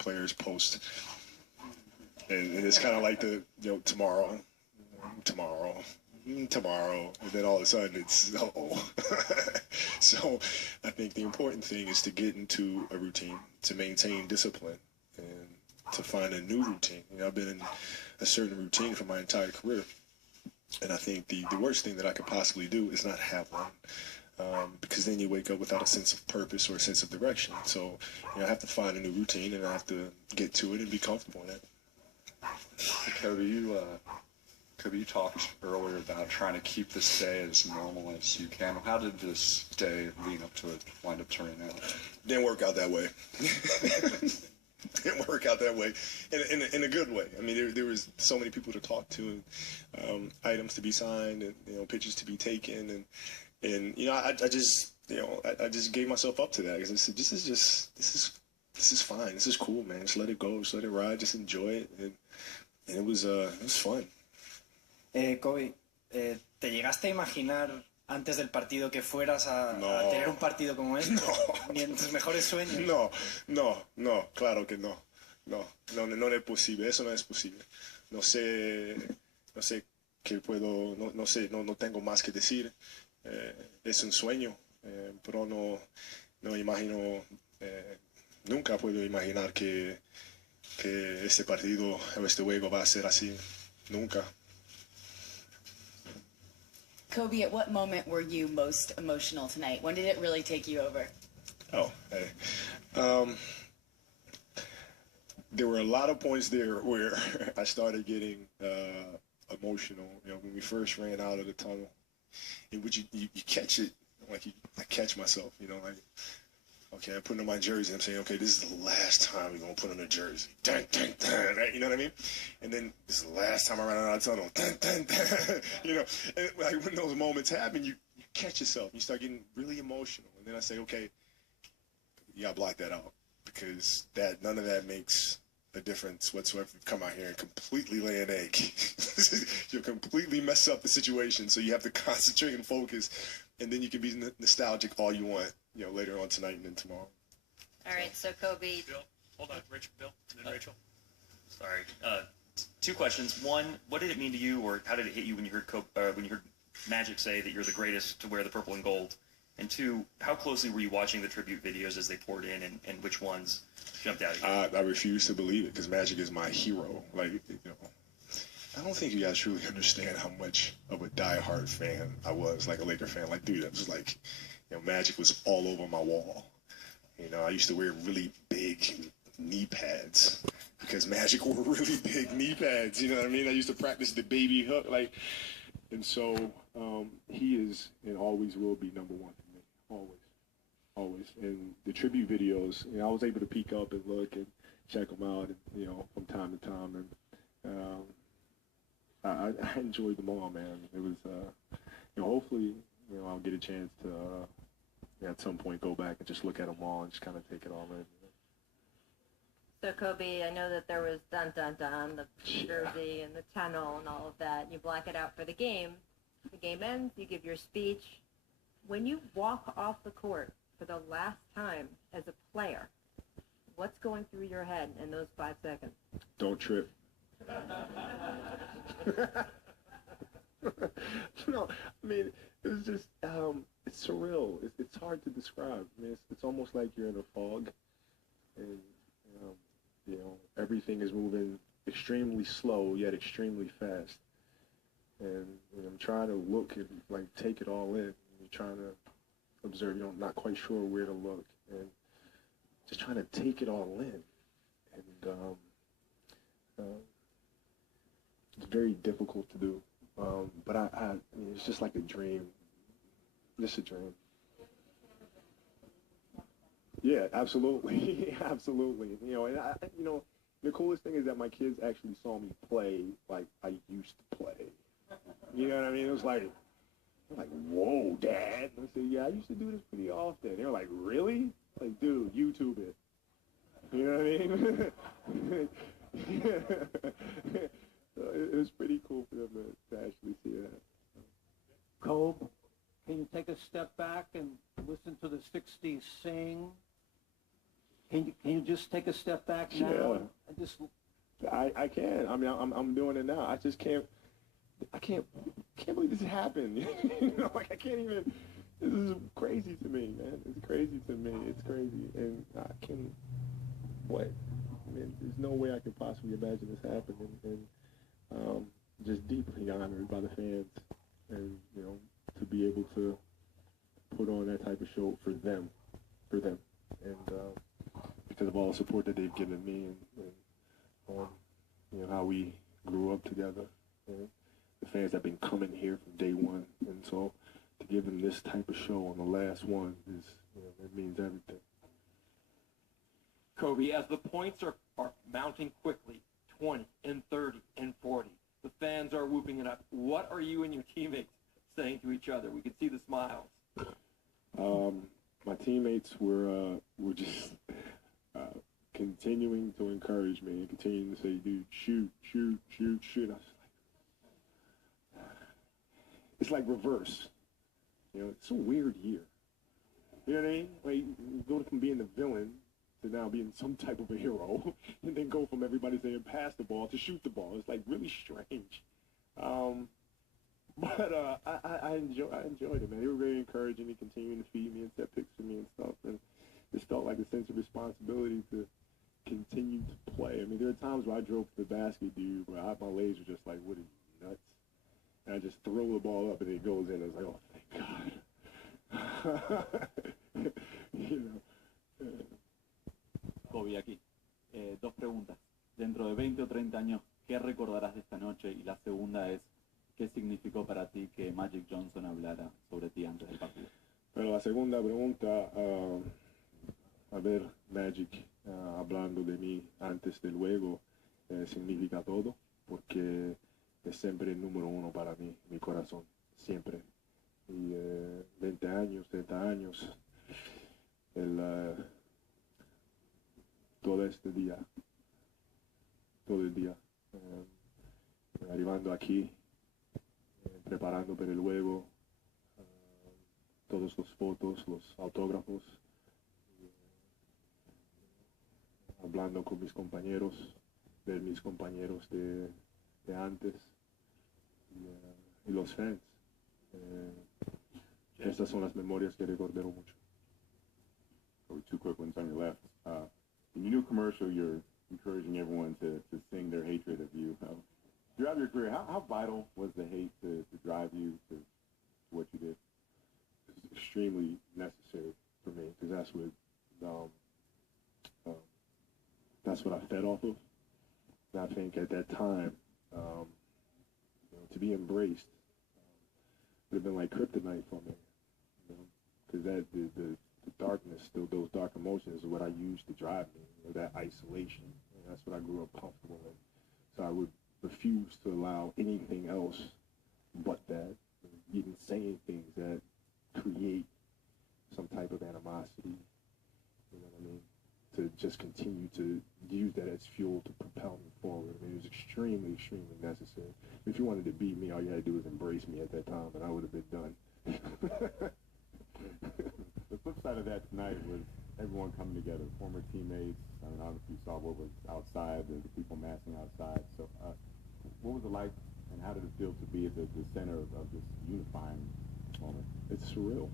players post, and it's kind of like the tomorrow, and then all of a sudden it's So I think the important thing is to get into a routine, to maintain discipline, and to find a new routine. I've been in a certain routine for my entire career, and I think the worst thing that I could possibly do is not have one. Because then you wake up without a sense of purpose or a sense of direction. So I have to find a new routine, and I have to get to it and be comfortable in it. Kobe, you talked earlier about trying to keep this day as normal as you can. How did this day leading up to it wind up turning out? Didn't work out that way. Didn't work out that way in a good way. I mean, there was so many people to talk to, and items to be signed, and pictures to be taken, and I just gave myself up to that because I said, this is fine. This is cool, man. Just let it go. Just let it ride. Just enjoy it, and it was fun. Kobe, ¿te llegaste a imaginar antes del partido que fueras a tener un partido como este? No. Ni en tus mejores sueños. No, claro que no es posible. Eso no es posible. No sé qué puedo, no sé, no tengo más que decir. Es un sueño, pero no imagino, nunca puedo imaginar que este partido o este juego va a ser así. Nunca. Kobe, at what moment were you most emotional tonight? When did it really take you over? There were a lot of points there where I started getting emotional. When we first ran out of the tunnel, in which you catch it, like I catch myself, like, okay, I'm putting on my jersey. I'm saying, okay, this is the last time we're going to put on a jersey. Dun, dun, dun, right? You know what I mean? And then this is the last time I ran out of the tunnel. Dun, dun, dun. And like when those moments happen, you catch yourself. You start getting really emotional. And then I say, okay, you got to block that out because none of that makes a difference whatsoever. You come out here and completely lay an egg. You'll completely mess up the situation. So you have to concentrate and focus. And then you can be nostalgic all you want, later on tonight and then tomorrow. All right, so Kobe. Bill, hold on, Bill, and then Rachel. Sorry. Two questions. One, what did it mean to you, or how did it hit you when you heard Magic say that you're the greatest to wear the purple and gold? And two, how closely were you watching the tribute videos as they poured in, and which ones jumped out at you? I refuse to believe it because Magic is my hero. Like, I don't think you guys truly understand how much of a diehard fan I was, like a Laker fan. Like, dude, I was like, Magic was all over my wall. I used to wear really big knee pads because Magic wore really big knee pads. You know what I mean? I used to practice the baby hook, and so he is and always will be number one for me, always. And the tribute videos, I was able to peek up and look and check them out, and from time to time, and I enjoyed them all, man. It was, hopefully, I'll get a chance to, at some point, go back and just look at them all and just kind of take it all in. So Kobe, I know that there was dun dun dun, the jersey and the tunnel and all of that. You black it out for the game. The game ends. You give your speech. When you walk off the court for the last time as a player, what's going through your head in those 5 seconds? Don't trip. No, I mean, it was just, it's surreal. It's hard to describe. I mean, it's almost like you're in a fog, and, everything is moving extremely slow, yet extremely fast. And I'm trying to look and, take it all in. You're trying to observe, not quite sure where to look, and just trying to take it all in. And, it's very difficult to do, but I mean, it's just like a dream, just a dream. Yeah, absolutely, absolutely. And the coolest thing is that my kids actually saw me play like I used to play. You know what I mean? It was like, whoa, Dad. I said, yeah, I used to do this pretty often. They were like, really? Like, dude, YouTube it. You know what I mean? It was pretty cool for them to actually see that. Kobe, can you take a step back and listen to the 60s sing? Can you just take a step back now? Yeah. And just I can. I mean, I'm doing it now. I just can't. I can't believe this happened. You know, like I can't even. This is crazy to me, man. It's crazy to me. It's crazy, and I can. What? I mean, there's no way I could possibly imagine this happening, and just deeply honored by the fans, and you know, to be able to put on that type of show for them, and because of all the support that they've given me, and you know how we grew up together. You know? The fans have been coming here from day one, and so to give them this type of show on the last one is, you know, it means everything. Kobe, as the points are mounting quickly, 20 and 30 and 40, the fans are whooping it up. What are you and your teammates saying to each other? We can see the smiles. My teammates were just continuing to encourage me and continuing to say, dude, shoot. I was like, it's like reverse. You know, it's a weird year. You know what I mean? Like, you go from being the villain to now being some type of a hero, and then go from everybody saying pass the ball to shoot the ball. It's like really strange. But I enjoyed it, man. They were very encouraging and continuing to feed me and set picks for me and stuff. And it felt like a sense of responsibility to continue to play. I mean, there are times where I drove to the basket, dude, where my legs were just like, what are you, nuts? And I just throw the ball up and it goes in. I was like, oh, thank God. You know. Kobe, aquí. Dos preguntas. Dentro de 20 o 30 años, ¿qué recordarás de esta noche? Y la segunda es, ¿qué significó para ti que Magic Johnson hablara sobre ti antes del partido? Pero la segunda pregunta, a ver, Magic hablando de mí antes del juego, significa todo, porque es siempre el número uno para mí, mi corazón, siempre. Y 20 años, 30 años, todo este día, todo el día, arribando aquí, preparando para el juego, todas las fotos, los autógrafos, hablando con mis compañeros, ver mis compañeros de antes y los fans. Estas son las memorias que recordaré mucho. Two quick ones on your left. In your new commercial, you're encouraging everyone to sing their hatred of you. Throughout your career, how vital was the hate to drive you to what you did? It's extremely necessary for me, because that's what I fed off of. And I think at that time, you know, to be embraced would have been like kryptonite for me, because the darkness, still those dark emotions, is what I used to drive me. You know, that isolation, and that's what I grew up comfortable in. So I would refuse to allow anything else but that, even saying things that create some type of animosity, you know what I mean, to just continue to use that as fuel to propel me forward. I mean, it was extremely, extremely necessary. If you wanted to beat me, all you had to do was embrace me at that time, and I would have been done. The flip side of that tonight was everyone coming together, former teammates. I don't know if you saw what was outside, the people massing outside. So what was it like, and how did it feel to be at the center of this unifying moment? It's surreal.